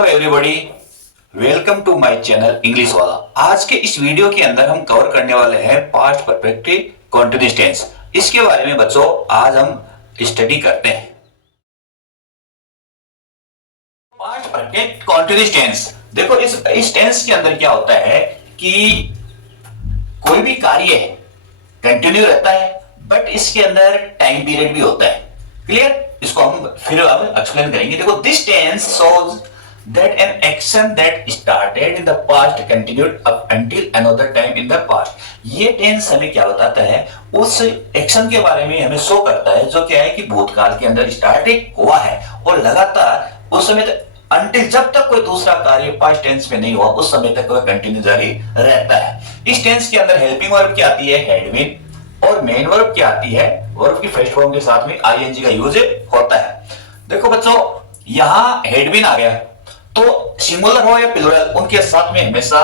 Hello everybody, welcome to my channel English वाला। आज के इस वीडियो के अंदर हम कवर करने वाले हैं पास्ट परफेक्ट कंटीन्यूअस टेंस। इसके बारे में बच्चों आज हम स्टडी करते हैं। पास्ट परफेक्ट कंटीन्यूअस टेंस, देखो इस टेंस के अंदर क्या होता है कि कोई भी कार्य कंटिन्यू रहता है बट इसके अंदर टाइम पीरियड भी होता है। क्लियर? इसको हम फिर एक्सप्लेन करेंगे। देखो, this tense shows that an action that started in the past continued up until another time in the past। ये टेंस हमें क्या बताता है? उस एक्शन के बारे में हमें शो करता है जो क्या है कि भूतकाल के अंदर स्टार्ट हुआ है और लगातार उस समय तक अंटिल जब तक कोई दूसरा कार्य पास्ट टेंस में नहीं हुआ उस समय तक वह कंटिन्यू जारी रहता है। इस टेंस के अंदर हेल्पिंग वर्ब क्या आती है? हैड बीन, और मेन वर्ब क्या आती है? वर्ब की फर्स्ट फॉर्म के साथ में आईएनजी का यूज होता है। देखो बच्चों, यहां हैड बीन आ गया तो सिंगुलर हो या प्लूरल उनके साथ में हमेशा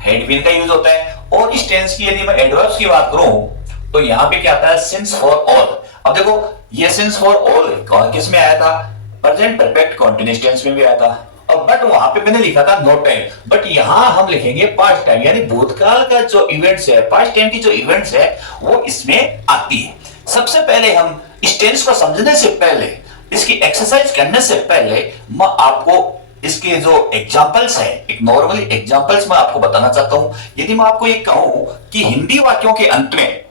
हैड बीन का यूज होता है। और इस टेंस की यदि मैं एडवर्ब्स की बात करूं तो यहां पे क्या आता है? Since for all. अब देखो, ये सिंस फॉर ऑल किस में आया था? प्रेजेंट परफेक्ट कंटीन्यूअस टेंस में भी आया था। अब बट वहां पे मैंने लिखा था नो टाइम, बट यहां हम लिखेंगे पास्ट टाइम, यानी भूतकाल का जो इवेंट्स है, पास्ट टाइम की जो इवेंट्स है वो इसमें आती है। सबसे पहले हम इस टेंस को समझने से पहले, इसकी एक्सरसाइज करने से पहले मैं आपको इसके जो एग्जाम्पल्स हैं, एक नॉर्मली एग्जाम्पल्स मैं आपको बताना चाहता हूं। यदि मैं आपको ये कहूं कि हिंदी वाक्यों के अंत में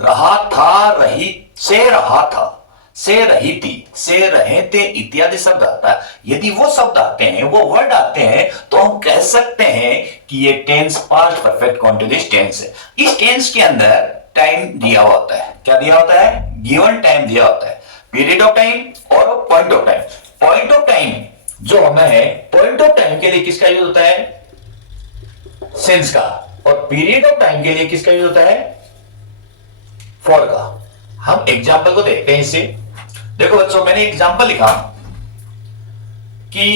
रहा था, रही, से रहा था, से रही थी, से रहे थे इत्यादि शब्द आता है, यदि वो शब्द आते हैं, वो वर्ड आते हैं, तो हम कह सकते हैं कि ये tense past perfect continuous tense है। इस टेंस के अंदर टाइम दिया होता है। क्या दिया होता है? गिवन टाइम दिया होता है, पीरियड ऑफ टाइम और point of time. Point of time जो हमें है, पॉइंट ऑफ टाइम के लिए किसका यूज होता है? सिंस का। और पीरियड ऑफ टाइम के लिए किसका यूज होता है? फॉर का। हम एग्जाम्पल को देखते हैं इससे। देखो बच्चों, मैंने एग्जाम्पल लिखा कि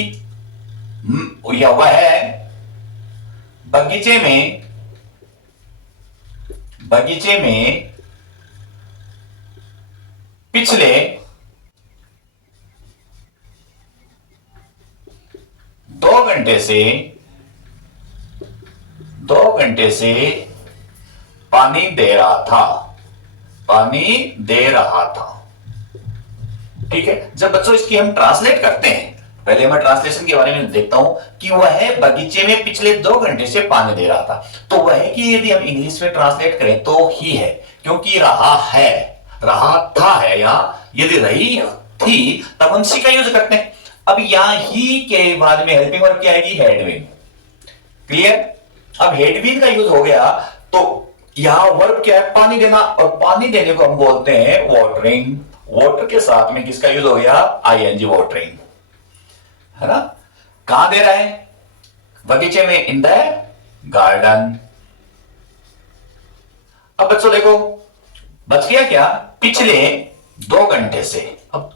यह वह है बगीचे में पिछले 2 घंटे से पानी दे रहा था। ठीक है? जब बच्चों इसकी हम ट्रांसलेट करते हैं, पहले मैं ट्रांसलेशन के बारे में देखता हूं कि वह बगीचे में पिछले 2 घंटे से पानी दे रहा था। तो वह की यदि हम इंग्लिश में ट्रांसलेट करें तो ही है, क्योंकि रहा है, रहा था है, या यदि रही थी तब हम सी का यूज करते हैं। अब यहां ही के बाद में हेल्पिंग वर्ब क्या आएगी? Had been. क्लियर? अब हैड बीन का यूज हो गया तो यहां वर्ब क्या है? पानी देना, और पानी देने को हम बोलते हैं वाटरिंग। वाटर के साथ में किसका यूज हो गया? आईएनजी, वाटरिंग, है ना? कहां दे रहा है? बगीचे में, इन द गार्डन। अब बच्चों देखो, बच गया क्या? पिछले 2 घंटे से। अब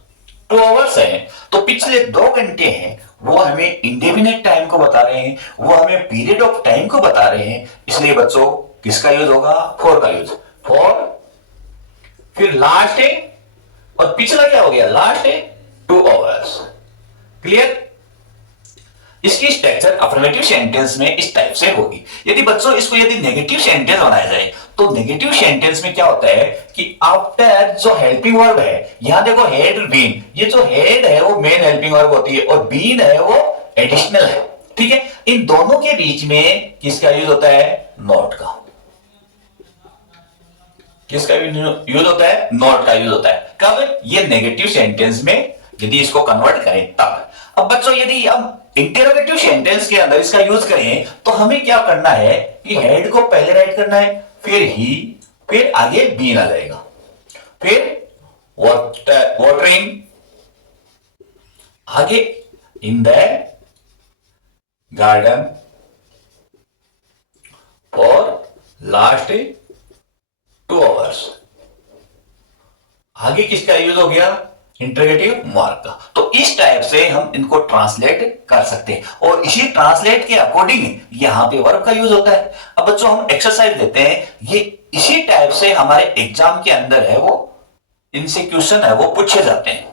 2 आवर्स है तो पिछले 2 घंटे हैं, वो हमें इंडेफिनिट टाइम को बता रहे हैं, वो हमें पीरियड ऑफ टाइम को बता रहे हैं। इसलिए बच्चों किसका यूज होगा? फॉर का यूज। फॉर, फिर लास्ट है, और पिछला क्या हो गया? लास्ट है 2 आवर्स। क्लियर? इसकी स्ट्रक्चर अफर्मेटिव सेंटेंस में इस टाइप से होगी। यदि बच्चों इसको यदि नेगेटिव सेंटेंस बनाया जाए तो नेगेटिव सेंटेंस में क्या होता है कि आफ्टर जो हेल्पिंग वर्ब है, यहां देखो हैड बीन, ये जो हैड है वो मेन हेल्पिंग वर्ब होती है और बीन है वो एडिशनल है। ठीक है? इन दोनों के बीच में किसका यूज होता है? नॉट का। किसका यूज होता है? नॉट का यूज होता है। कब? ये नेगेटिव सेंटेंस में यदि इसको कन्वर्ट करें तब। अब बच्चों यदि हम इंटरोगेटिव सेंटेंस के अंदर इसका यूज करें तो हमें क्या करना है कि हेड को पहले राइट करना है, फिर ही, फिर आगे बीन आ जाएगा, फिर वाटरिंग, आगे इन द गार्डन, और लास्ट 2 आवर्स। आगे किसका यूज हो गया? इंटरोगेटिव मार्क का। तो इस टाइप से हम इनको ट्रांसलेट कर सकते हैं, और इसी ट्रांसलेट के अकॉर्डिंग यहां पे वर्ब का यूज होता है। अब बच्चों हम एक्सरसाइज देते हैं, ये इसी टाइप से हमारे एग्जाम के अंदर है वो इनसे क्वेश्चन है वो पूछे जाते हैं।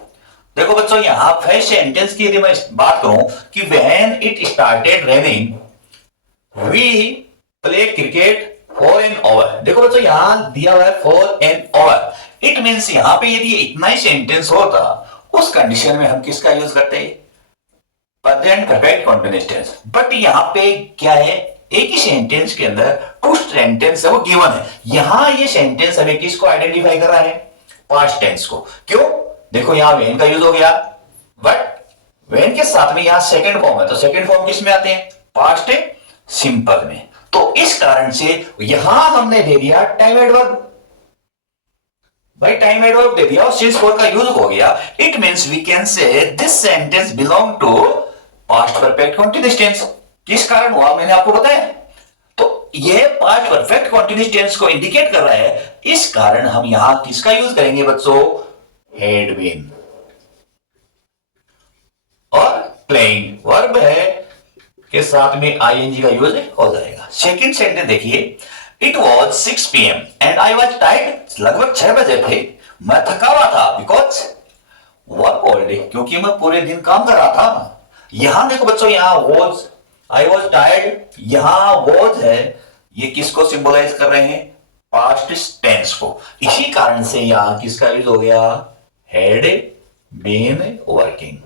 देखो बच्चों यहां फर्स्ट सेंटेंस की यदि मैं बात करूं कि when it started raining we play cricket for an over. देखो बच्चों यहां दिया हुआ है for an over, it means यहां पे यदि इतना ही सेंटेंस होता उस कंडीशन में हम किसका यूज करते हैं, present perfect continuous tense. But यहां पे क्या है, एक ही सेंटेंस के अंदर टू सेंटेंस है वो गिवन है। यहां ये सेंटेंस हमें किसको आइडेंटिफाई कर रहा है, पास्ट टेंस को। क्यों, देखो यहां वेन का यूज हो गया, बट वेन के साथ में यहां सेकंड फॉर्म है, तो सेकंड फॉर्म किस में आते हैं, पास्ट सिंपल में। तो इस कारण से यहां हमने दे दिया टाइम एडवर्ब, भाई टाइम एडवर्ब दे दिया और सिंस फॉर का यूज हो गया। It means we can say this sentence belong to past perfect continuous tense. किस कारण हुआ मैंने आपको बताया, तो यह पास्ट परफेक्ट कंटीन्यूअस टेंस को इंडिकेट कर रहा है। इस कारण हम यहां किसका यूज करेंगे बच्चों, हैड बीन। और प्लेइंग वर्ब है के साथ में आईएनजी का यूज हो जाएगा। सेकंड सेंटेंस देखिए, it was 6 PM and I was tired. लगभग 6 बजे थे, मैं थका हुआ था, बिकॉज वर्क ऑल डे, क्योंकि मैं पूरे दिन काम कर रहा था। यहां देखो बच्चों, यहां वॉज, आई वॉज टायर्ड, यहां वॉज है, ये किसको सिंबलाइज कर रहे हैं, पास्ट टेंस को। इसी कारण से यहां किसका यूज हो गया, had been working,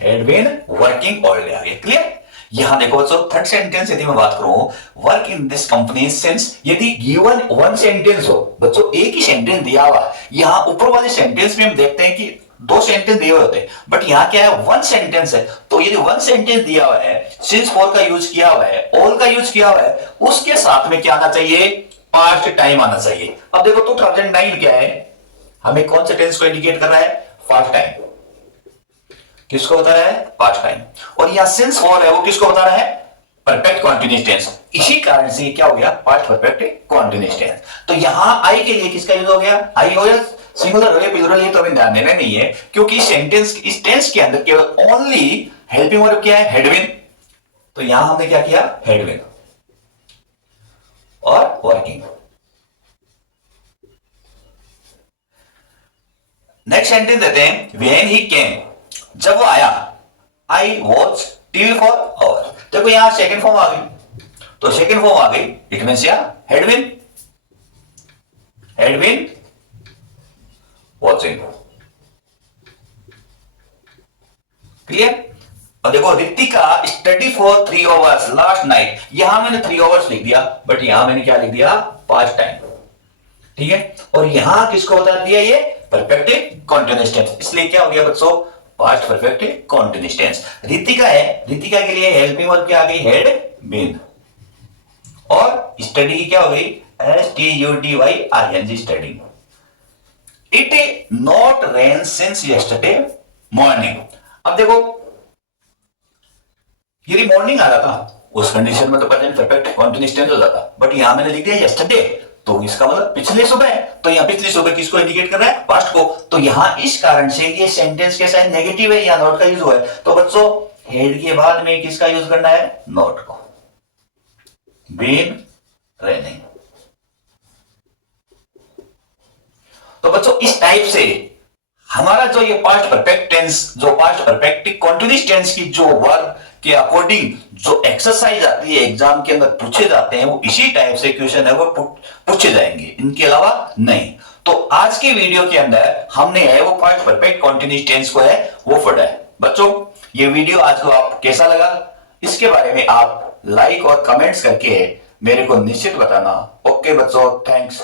had been working all day आ गया। क्लियर। यहां देखो बच्चों थर्ड सेंटेंस यदि मैं बात करूं, work in this company since, यदि गिवन वन सेंटेंस हो, बच्चों एक ही सेंटेंस दिया हुआ, यहां ऊपर वाले सेंटेंस में हम देखते हैं कि 2 सेंटेंस दिए हुए होते हैं, बट यहां क्या है, वन सेंटेंस है। तो यदि वन सेंटेंस दिया हुआ है, सिंस फॉर का यूज किया हुआ है, ऑल का यूज किया हुआ है, उसके साथ में क्या आना चाहिए, पास्ट टाइम आना चाहिए। अब देखो 2009 क्या है, हमें कौन से टेंस को इंडिकेट कर रहा है, पास्ट टाइम। किसको बता रहा है, पास्ट टाइम। और यहां सिंस फॉर है, वो किसको बता रहा है, परफेक्ट कंटीन्यूअस टेंस। इसी कारण से क्या हो गया, पास्ट परफेक्ट कंटीन्यूअस टेंस। तो यहां आई के लिए किसका यूज हो गया, आई हो गया सिंगुलर हो गया प्लूरल, ये तो हमें ध्यान देना नहीं है, क्योंकि सेंटेंस इस टेंस के अंदर केवल ओनली हेल्पिंग वर्ब क्या है, हैड बीन। तो यहां हमने क्या किया, हैड बीन और वर्किंग। नेक्स्ट सेंटेंस देते हैं, व्हेन ही केम, जब वो आया, I watch TV for hour. देखो यहां सेकंड फॉर्म आ गई, तो सेकंड फॉर्म आ गई, इट मींस या हैड बीन वॉचिंग। क्लियर। और देखो Ritika study for 3 hours last night, यहां मैंने 3 hours लिख दिया, बट यहां मैंने क्या लिख दिया, पास्ट टाइम। ठीक है। और यहां किसको बता दिया, ये परफेक्ट कंटीन्यूअस टेंस, इसलिए क्या हो गया बच्चों, past perfect continuous tense. Ritika है, रितिका के लिए हेल्पिंग वर्ब क्या आ गई, हैड बीन। और स्टडी की क्या हो गई, STUDY study. It not rain since yesterday morning. अब देखो यदि मॉर्निंग आ रहा था, उस कंडीशन में तो प्रेजेंट परफेक्ट कंटीन्यूअस टेंस हो जाता, बट यहां मैंने लिख दिया यस्टरडे, तो इसका मतलब पिछले सुबह। तो यहां पिछली सुबह किसको इंडिकेट कर रहा है, पास्ट को। तो यहां इस कारण से ये सेंटेंस कैसा है, नेगेटिव है, यहां नॉट का यूज हुआ है। तो बच्चों हेड के बाद में किसका यूज करना है, नॉट को, बीन रेनिंग। तो बच्चों इस टाइप से हमारा जो ये पास्ट परफेक्ट टेंस, जो पास्ट परफेक्ट कंटीन्यूअस टेंस की जो वर्ब के अकॉर्डिंग जो एक्सरसाइज आती है एग्जाम के अंदर पूछे जाते हैं, वो इसी टाइप से क्वेश्चन है वो पूछे जाएंगे, इनके अलावा नहीं। तो आज के वीडियो के अंदर हमने है वो पास्ट परफेक्ट कंटीन्यूअस टेंस को है वो पढ़ा है। बच्चों ये वीडियो आज को आप कैसा लगा, इसके बारे में आप लाइक और कमेंट्स करके मेरे को निश्चित बताना। ओके बच्चों, थैंक्स।